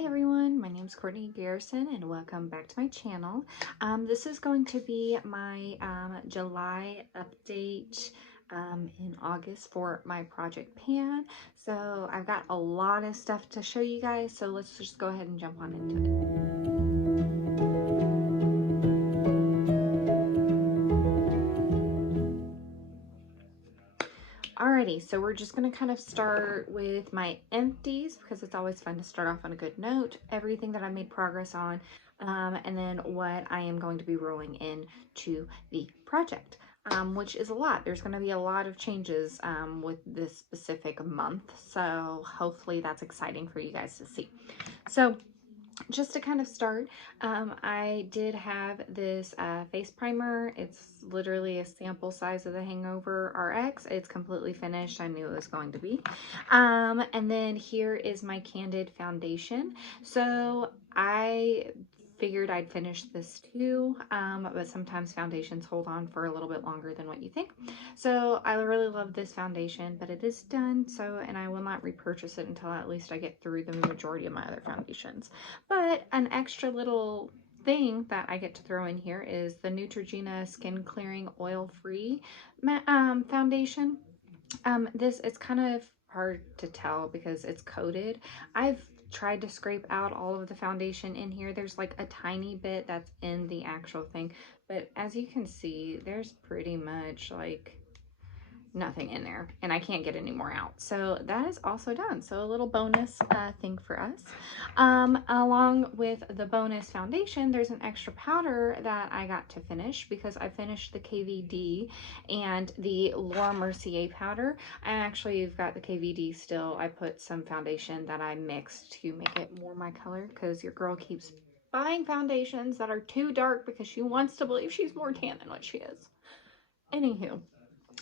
Hi everyone, my name is Courtney Garrison and welcome back to my channel. This is going to be my July update in August for my project Pan. So I've got a lot of stuff to show you guys, so let's just go ahead and jump on into it. Alrighty, so we're just going to kind of start with my empties because it's always fun to start off on a good note. Everything that I made progress on, and then what I am going to be rolling into the project, which is a lot. There's going to be a lot of changes with this specific month, so hopefully that's exciting for you guys to see. So just to kind of start, I did have this face primer. It's literally a sample size of the Hangover RX. It's completely finished. I knew it was going to be. And then here is my Candid foundation. So I figured I'd finish this too, but sometimes foundations hold on for a little bit longer than what you think. So I really love this foundation, but it is done. So, and I will not repurchase it until at least I get through the majority of my other foundations. But an extra little thing that I get to throw in here is the Neutrogena Skin Clearing Oil Free foundation. This, it's kind of hard to tell because it's coated. I've tried to scrape out all of the foundation in here. There's like a tiny bit that's in the actual thing, but as you can see, there's pretty much like nothing in there, and I can't get any more out. So that is also done. So a little bonus thing for us. Along with the bonus foundation, there's an extra powder that I got to finish because I finished the KVD and the Laura Mercier powder. I actually have got the KVD still. I put some foundation that I mixed to make it more my color because your girl keeps buying foundations that are too dark because she wants to believe she's more tan than what she is. Anywho,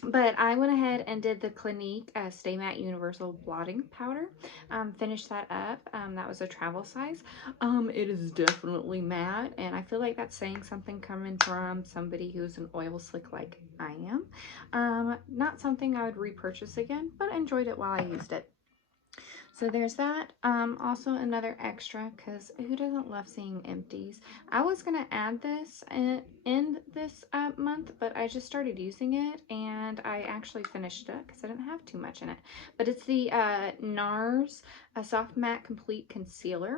but I went ahead and did the Clinique Stay Matte Universal Blotting Powder. Finished that up. That was a travel size. It is definitely matte, and I feel like that's saying something coming from somebody who's an oil slick like I am. Not something I would repurchase again, but enjoyed it while I used it. So there's that. Also another extra, because who doesn't love seeing empties? I was going to add this in this month, but I just started using it and I actually finished it because I didn't have too much in it. But it's the NARS Soft Matte Complete Concealer.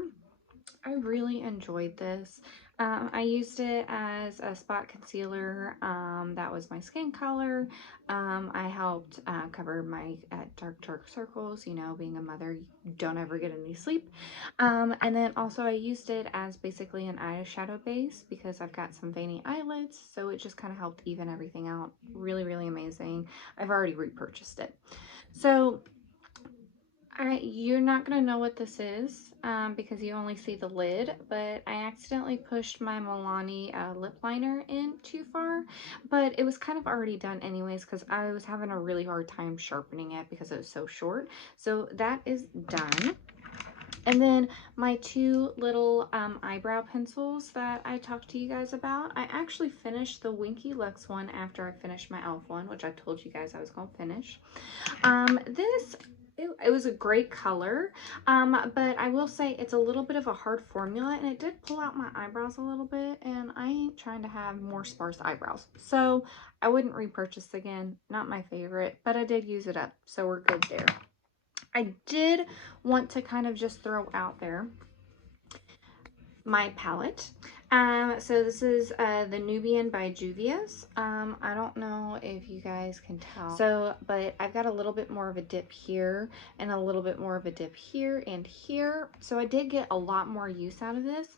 I really enjoyed this. I used it as a spot concealer. That was my skin color. I helped cover my dark circles. You know, being a mother, you don't ever get any sleep. And then also I used it as basically an eyeshadow base because I've got some veiny eyelids. So it just kind of helped even everything out. Really, really amazing. I've already repurchased it. So you're not going to know what this is because you only see the lid, but I accidentally pushed my Milani lip liner in too far, but it was kind of already done anyways because I was having a really hard time sharpening it because it was so short. So that is done. And then my two little eyebrow pencils that I talked to you guys about, I actually finished the Winky Lux one after I finished my e.l.f. one, which I told you guys I was going to finish. It was a great color, but I will say it's a little bit of a hard formula, and it did pull out my eyebrows a little bit, and I ain't trying to have more sparse eyebrows. So I wouldn't repurchase again. Not my favorite, but I did use it up, so we're good there. I did want to kind of just throw out there my palette. So this is the Nubian by Juvia's. I don't know if you guys can tell. So, but I've got a little bit more of a dip here and a little bit more of a dip here and here. So I did get a lot more use out of this,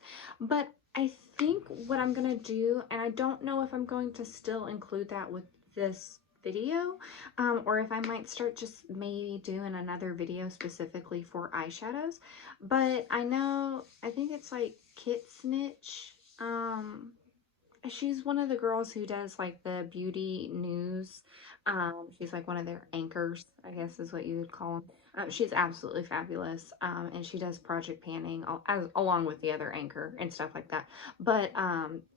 but I think what I'm gonna do, and I don't know if I'm going to still include that with this video, or if I might start just maybe doing another video specifically for eyeshadows. But I think it's like Kit Snitch. She's one of the girls who does like the beauty news She's like one of their anchors, I guess is what you would call them. She's absolutely fabulous, and she does project panning along with the other anchor and stuff like that. But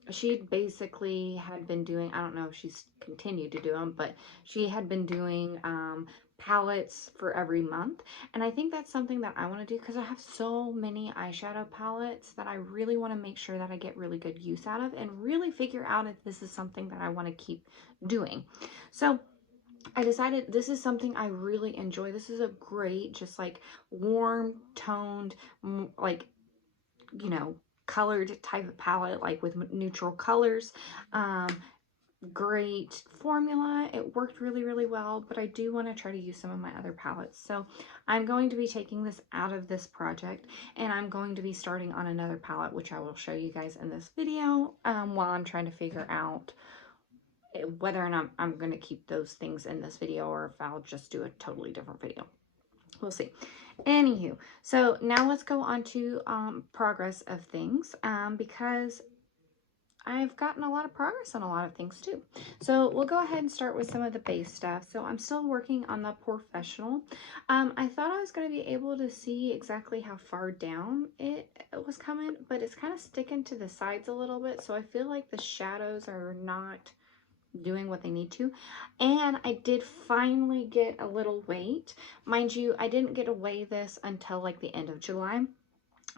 she basically had been doing, I don't know if she's continued to do them, but she had been doing palettes for every month. And I think that's something that I want to do because I have so many eyeshadow palettes that I really want to make sure that I get really good use out of and really figure out if this is something that I want to keep doing. So I decided this is something I really enjoy. This is a great, just like warm toned, like, you know, colored type of palette, like with neutral colors. Great formula. It worked really, really well, but I do want to try to use some of my other palettes. So I'm going to be taking this out of this project, and I'm going to be starting on another palette, which I will show you guys in this video while I'm trying to figure out whether or not I'm going to keep those things in this video or if I'll just do a totally different video. We'll see. Anywho, so now let's go on to progress of things because I've gotten a lot of progress on a lot of things too. So we'll go ahead and start with some of the base stuff. So I'm still working on the Professional. I thought I was going to be able to see exactly how far down it was coming, but it's kind of sticking to the sides a little bit. So I feel like the shadows are not doing what they need to. And I did finally get a little weight. Mind you, I didn't get to weigh this until like the end of July.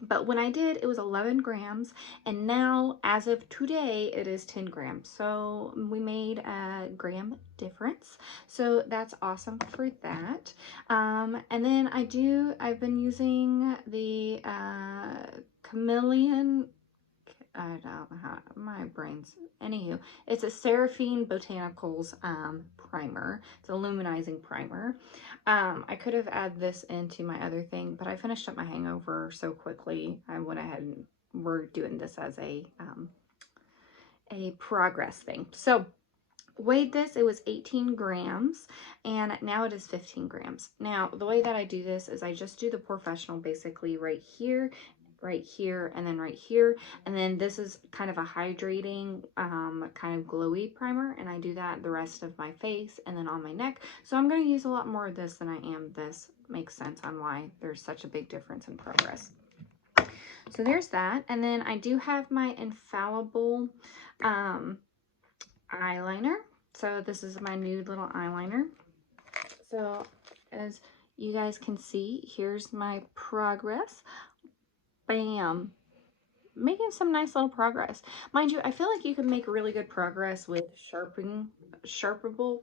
But when I did, it was 11 grams, and now, as of today, it is 10 grams. So we made a gram difference. So that's awesome for that. And then I've been using the Chameleon, I don't know how, my brain's, anywho, it's a Seraphine Botanicals primer. It's a luminizing primer. I could have added this into my other thing, but I finished up my hangover so quickly. I went ahead and we're doing this as a progress thing. So weighed this, it was 18 grams, and now it is 15 grams. Now, the way that I do this is I just do the Professional basically right here, and then right here, and then this is kind of a hydrating kind of glowy primer, and I do that the rest of my face and then on my neck. So I'm going to use a lot more of this than I am this. Makes sense on why there's such a big difference in progress. So there's that. And then I do have my Infallible eyeliner. So this is my nude little eyeliner. So as you guys can see, here's my progress. Bam. Making some nice little progress. Mind you, I feel like you can make really good progress with sharpenable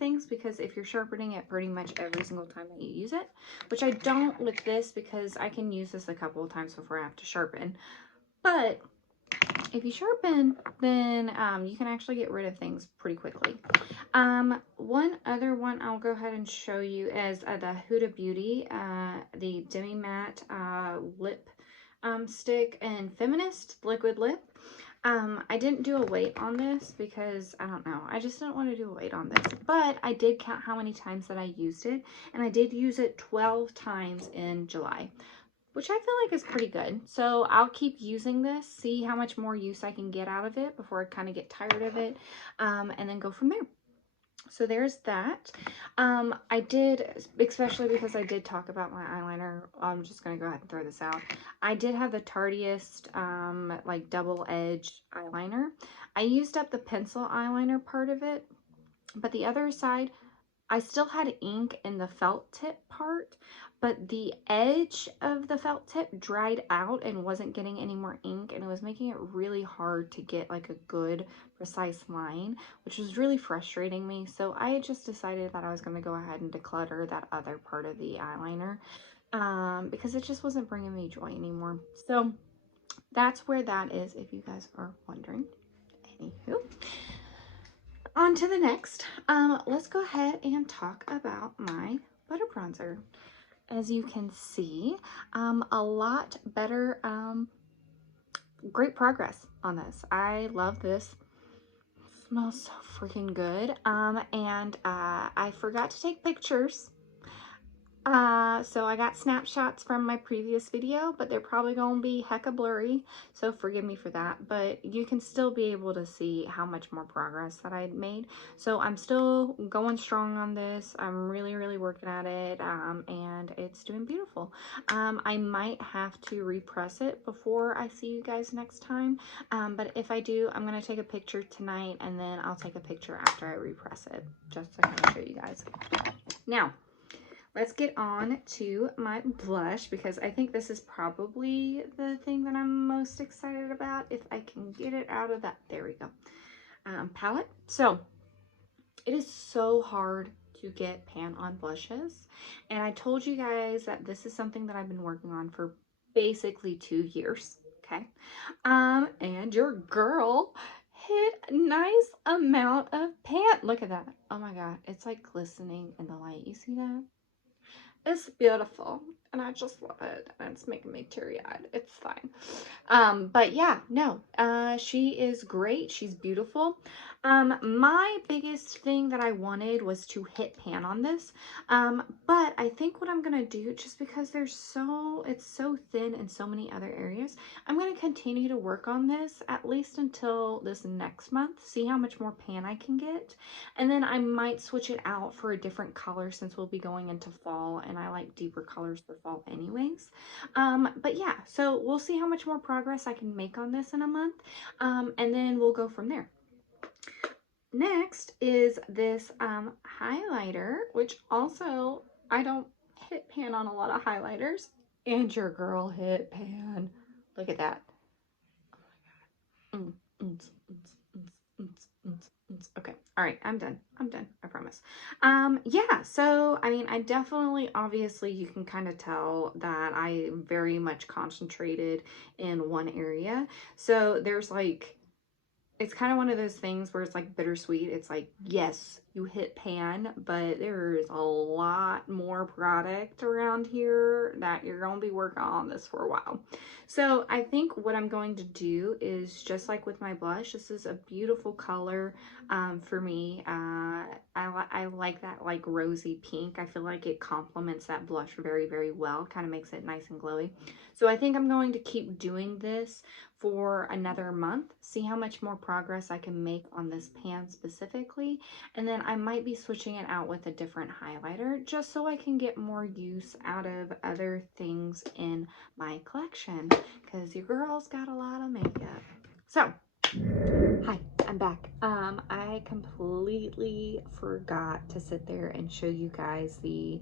things, because if you're sharpening it pretty much every single time that you use it, which I don't with this because I can use this a couple of times before I have to sharpen. But if you sharpen, then you can actually get rid of things pretty quickly. One other one I'll go ahead and show you is the Huda Beauty, the Demi Matte lip stick and Feminist liquid lip. I didn't do a weight on this because I don't know, I just didn't want to do a weight on this, but I did count how many times that I used it, and I did use it 12 times in July, which I feel like is pretty good. So I'll keep using this, see how much more use I can get out of it before I kind of get tired of it, and then go from there. So there's that. I did, especially because I did talk about my eyeliner, I'm just going to go ahead and throw this out. I did have the Tarteist, like double edge eyeliner. I used up the pencil eyeliner part of it, but the other side, I still had ink in the felt tip part, but the edge of the felt tip dried out and wasn't getting any more ink, and it was making it really hard to get like a good precise line, which was really frustrating me. So I just decided that I was going to go ahead and declutter that other part of the eyeliner because it just wasn't bringing me joy anymore. So that's where that is, if you guys are wondering. Anywho, on to the next. Let's go ahead and talk about my butter bronzer. As you can see, a lot better, great progress on this. I love this. It smells so freaking good. And I forgot to take pictures. So I got snapshots from my previous video, but they're probably going to be hecka blurry, so forgive me for that. But you can still be able to see how much more progress that I made. So I'm still going strong on this. I'm really, really working at it, and it's doing beautiful. I might have to repress it before I see you guys next time, but if I do, I'm going to take a picture tonight, and then I'll take a picture after I repress it, just to kind of show you guys. Now, let's get on to my blush, because I think this is probably the thing that I'm most excited about, if I can get it out of that, there we go, palette. So it is so hard to get pan on blushes, and I told you guys that this is something that I've been working on for basically 2 years, okay? And your girl hit a nice amount of pan. Look at that. Oh my god, it's like glistening in the light. You see that? It's beautiful, and I just love it, and it's making me teary-eyed. It's fine. But yeah, no, she is great. She's beautiful. My biggest thing that I wanted was to hit pan on this, but I think what I'm gonna do, just because it's so thin in so many other areas, I'm gonna continue to work on this at least until this next month, see how much more pan I can get, and then I might switch it out for a different color, since we'll be going into fall, and I like deeper colors for fall anyways. But yeah, so we'll see how much more progress I can make on this in a month, and then we'll go from there. Next is this highlighter, which also, I don't hit pan on a lot of highlighters, and your girl hit pan. Look at that. Oh my god. Okay, all right, I'm done, I promise. Yeah, so I mean, I definitely, obviously you can kind of tell that I very much concentrated in one area. So there's like, it's kind of one of those things where it's like bittersweet. It's like, yes, you hit pan, but there's a lot more product around here that you're going to be working on this for a while. So I think what I'm going to do is, just like with my blush, this is a beautiful color for me. I like that like rosy pink. I feel like it complements that blush very, very well. Kind of makes it nice and glowy. So I think I'm going to keep doing this for another month, see how much more progress I can make on this pan specifically, and then I might be switching it out with a different highlighter, just so I can get more use out of other things in my collection, because your girl's got a lot of makeup. So, hi, I'm back. I completely forgot to sit there and show you guys the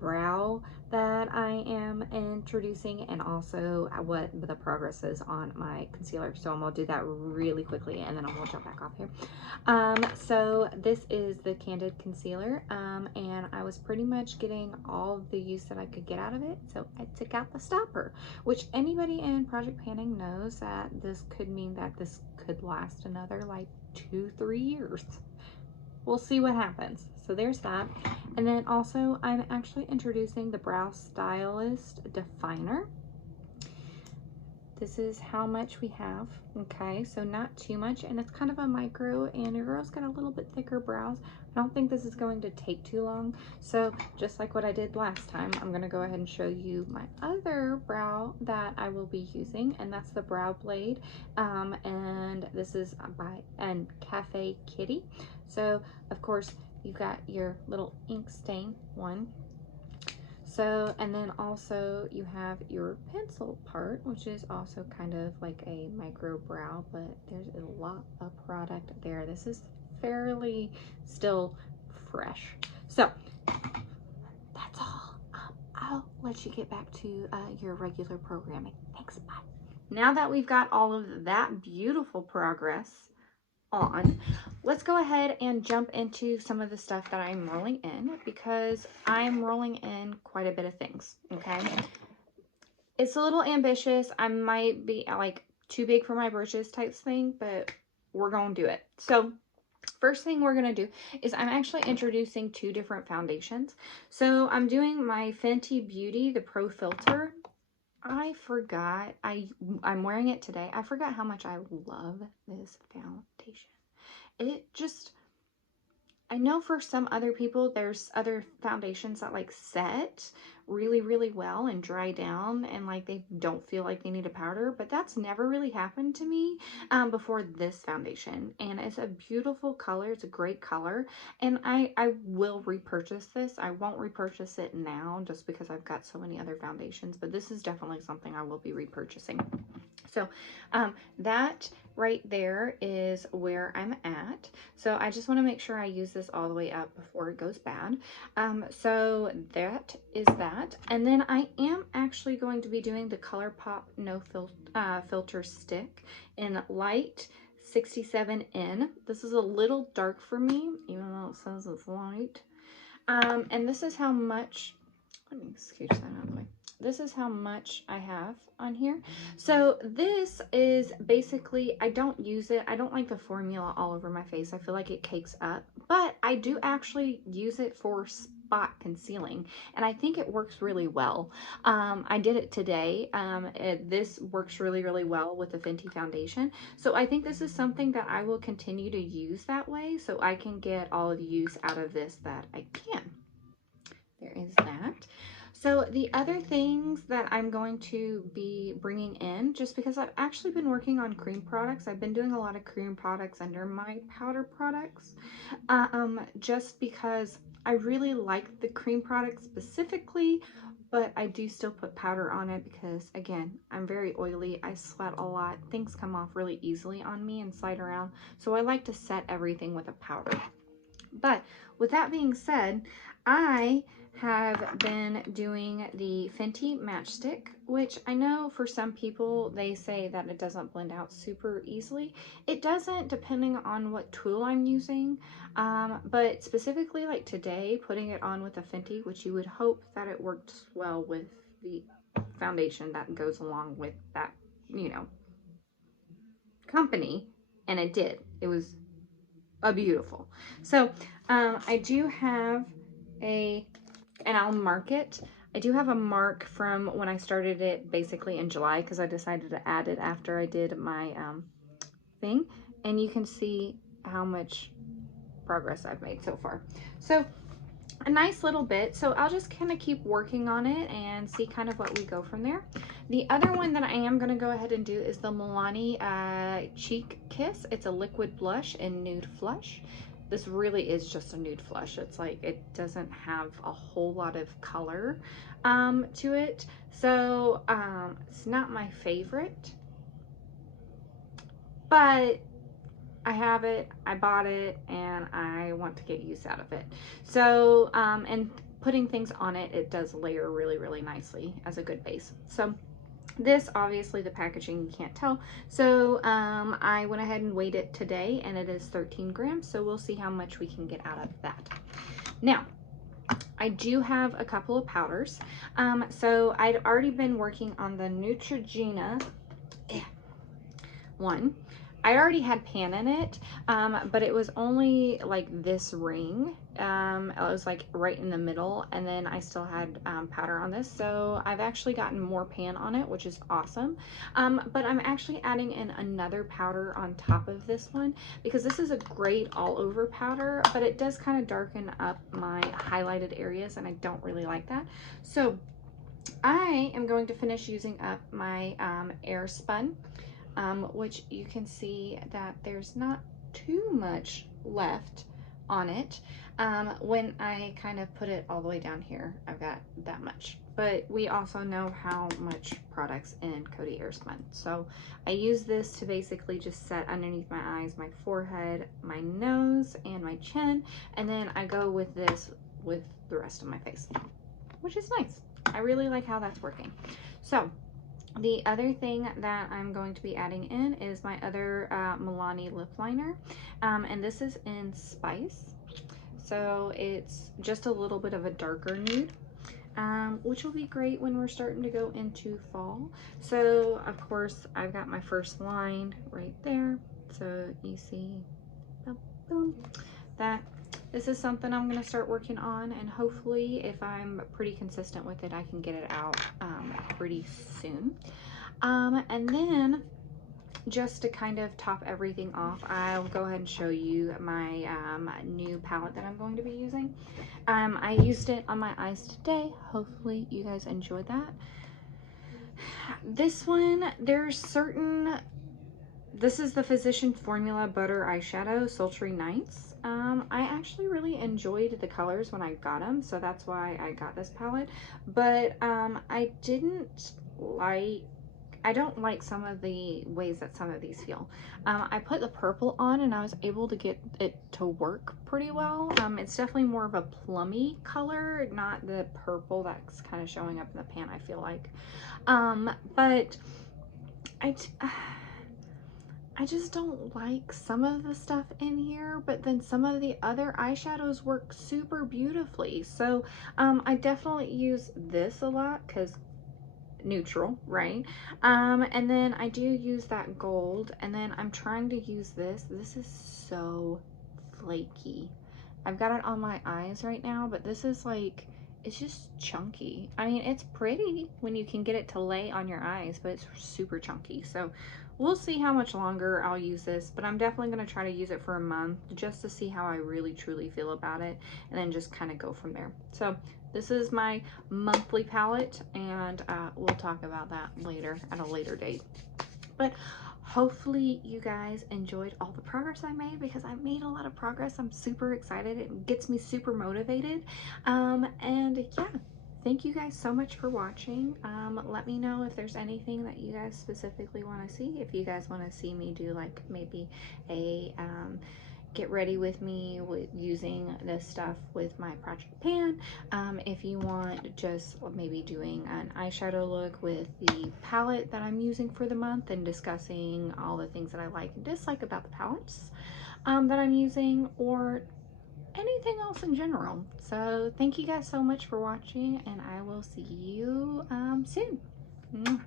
brow that I am introducing, and also what the progress is on my concealer. So I'm gonna do that really quickly, and then I'm gonna jump back off here. So this is the Candid Concealer, and I was pretty much getting all the use that I could get out of it, so I took out the stopper, which anybody in Project Panning knows that this could mean that this could last another like 2-3 years. We'll see what happens. So there's that. And then also, I'm actually introducing the Brow Stylist Definer. This is how much we have, okay? So not too much, and it's kind of a micro, and your girl's got a little bit thicker brows. I don't think this is going to take too long. So just like what I did last time, I'm gonna go ahead and show you my other brow that I will be using, and that's the Brow Blade. And this is by Cafe Kitty. So of course, you've got your little ink stain one. So, and then also you have your pencil part, which is also kind of like a micro brow, but there's a lot of product there. This is fairly still fresh. So that's all. I'll let you get back to your regular programming. Thanks, bye. Now that we've got all of that beautiful progress on, let's go ahead and jump into some of the stuff that I'm rolling in, because I'm rolling in quite a bit of things, okay? It's a little ambitious. I might be like too big for my britches types thing, but we're gonna do it. So first thing we're gonna do is I'm actually introducing 2 different foundations. So I'm doing my Fenty Beauty, the Pro Filter. I forgot, I'm wearing it today. I forgot how much I love this foundation. It just, I know for some other people, there's other foundations that like set really, really well and dry down and like they don't feel like they need a powder, but that's never really happened to me before this foundation. And it's a beautiful color. It's a great color. And I will repurchase this. I won't repurchase it now just because I've got so many other foundations, but this is definitely something I will be repurchasing. So that right there is where I'm at. So I just want to make sure I use this all the way up before it goes bad. So that is that. And then I am actually going to be doing the ColourPop No Filter Stick in light 67N. This is a little dark for me, even though it says it's light. And this is how much, let me scooch that out of the way. This is how much I have on here. So this is basically, I don't use it. I don't like the formula all over my face. I feel like it cakes up, but I do actually use it for spot concealing, and I think it works really well. I did it today. This works really, really well with the Fenty foundation. So I think this is something that I will continue to use that way so I can get all of the use out of this that I can. There is that. So the other things that I'm going to be bringing in, just because I've actually been working on cream products. I've been doing a lot of cream products under my powder products, just because I really like the cream products specifically, but I do still put powder on it because, again, I'm very oily. I sweat a lot. Things come off really easily on me and slide around. So I like to set everything with a powder. But with that being said, I have been doing the Fenty Matchstick, which I know for some people, they say that it doesn't blend out super easily. It doesn't, depending on what tool I'm using. But specifically like today, putting it on with a Fenty, which you would hope that it works well with the foundation that goes along with that, you know, company. And it did. It was beautiful. So I do have and I'll mark it. I do have a mark from when I started it basically in July because I decided to add it after I did my thing, and you can see how much progress I've made so far. So a nice little bit. So I'll just kind of keep working on it and see kind of what we go from there. The other one that I am going to go ahead and do is the Milani Cheek Kiss. It's a liquid blush in Nude Flush. This really is just a nude flush. It's like, it doesn't have a whole lot of color to it. So it's not my favorite, but I have it, I bought it, and I want to get use out of it. So, and putting things on it, it does layer really, really nicely as a good base. So this, obviously the packaging, you can't tell. So I went ahead and weighed it today, and it is 13 grams. So we'll see how much we can get out of that. Now, I do have a couple of powders. So I'd already been working on the Neutrogena one. I already had pan in it, but it was only like this ring. It was like right in the middle, and then I still had powder on this. So I've actually gotten more pan on it, which is awesome. But I'm actually adding in another powder on top of this one because this is a great all over powder, but it does kind of darken up my highlighted areas, and I don't really like that. So I am going to finish using up my Airspun. Which you can see that there's not too much left on it. When I kind of put it all the way down here, I've got that much. But we also know how much product's in Coty Airspun. So I use this to basically just set underneath my eyes, my forehead, my nose, and my chin. And then I go with this with the rest of my face, which is nice. I really like how that's working. So the other thing that I'm going to be adding in is my other Milani lip liner, and this is in Spice. So it's just a little bit of a darker nude, which will be great when we're starting to go into fall. So of course I've got my first line right there. So you see, boom, boom, that. This is something I'm going to start working on, and hopefully if I'm pretty consistent with it, I can get it out pretty soon. And then just to kind of top everything off, I'll go ahead and show you my new palette that I'm going to be using. I used it on my eyes today. Hopefully you guys enjoyed that. This one, this is the Physician Formula Butter Eyeshadow Sultry Nights. I actually really enjoyed the colors when I got them, so that's why I got this palette. But I don't like some of the ways that some of these feel. I put the purple on and I was able to get it to work pretty well. It's definitely more of a plummy color, not the purple that's kind of showing up in the pan, I feel like. But I just don't like some of the stuff in here, but then some of the other eyeshadows work super beautifully. So I definitely use this a lot because neutral, right? And then I do use that gold, and then I'm trying to use this. This is so flaky. I've got it on my eyes right now, but this is like, it's just chunky. I mean, it's pretty when you can get it to lay on your eyes, but it's super chunky. So we'll see how much longer I'll use this, but I'm definitely going to try to use it for a month just to see how I really truly feel about it, and then just kind of go from there. So this is my monthly palette, and we'll talk about that later at a later date. But hopefully you guys enjoyed all the progress I made, because I made a lot of progress. I'm super excited. It gets me super motivated. And yeah, thank you guys so much for watching. Let me know if there's anything that you guys specifically want to see. If you guys want to see me do like maybe a get ready with me with using this stuff with my project pan. If you want just maybe doing an eyeshadow look with the palette that I'm using for the month and discussing all the things that I like and dislike about the palettes that I'm using, or anything else in general. So thank you guys so much for watching, and I will see you soon. Mwah.